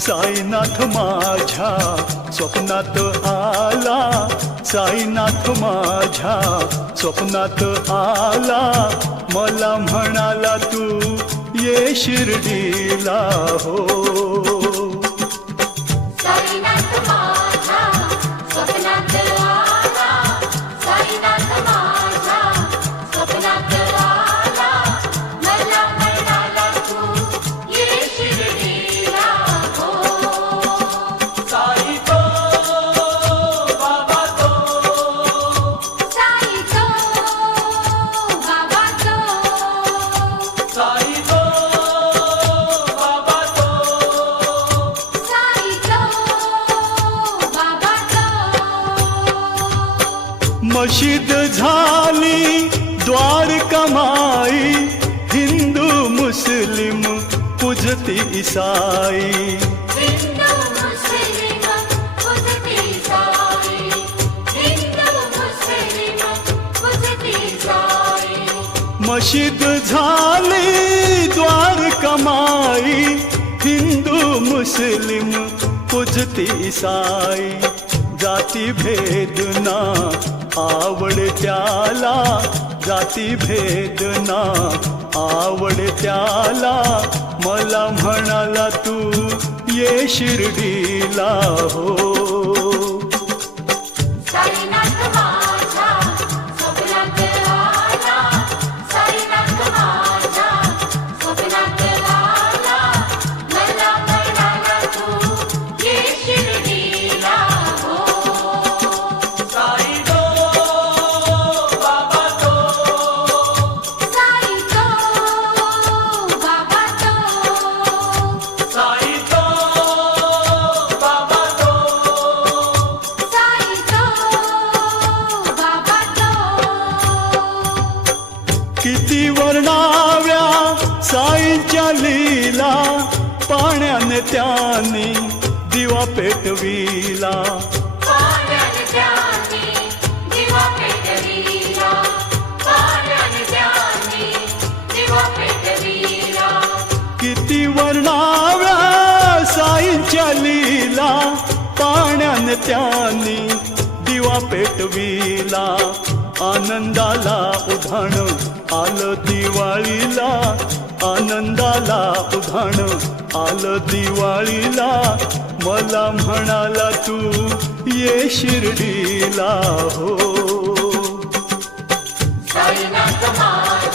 साईनाथ माझ्या स्वप्नात आला, साईनाथ माझ्या स्वप्नात आला, मला म्हणाला तू ये शिर्डीला हो. साईनाथ माझ्या स्वप्नात आला, साईनाथ माझ्या स्वप्नात आला, मला म्हणाला तू ये शिर्डीला हो. साई तो बाबा तो, साई तो बाबा तो, साई तो बाबा तो, साई तो बाबा तो. मशीद झाली द्वारका माई, हिंदू मुस्लिम पूजती ईसाई. हिंदू मुस्लिम पूजती साई, हिंदू मुस्लिम पूजती साई. मशीद झाली द्वारका माई, हिंदू मुस्लिम पूजती ईसाई. जाती भेदना आवड त्याला, जाती भेदना आवड त्याला, मला म्हणाला तू ये शिर्डीला हो. साईनाथ माझ्या स्वप्नात आला, साईनाथ माझ्या स्वप्नात आला, मला म्हणाला तू ये शिर्डीला हो. साई तो बाबा तो, साई तो बाबा तो, साई तो बाबा तो, साई तो बाबा तो. किती वर्णाव्या साईंच्या लीला, पाण्याने त्यानी दिवा पेटविला. पाण्याने त्याने दिवा पेटविला, पाण्याने त्याने दिवा पेटविला. किती वर्णाव्या साईंच्या लीला, पाण्याने त्यानी दिवा पेटविला. आनंदाला उधाण आलं दिवाळीला, आनंदाला उधाण आलं दिवाळीला, मला म्हणाला तू ये शिर्डीला हो. साईनाथ माझ्या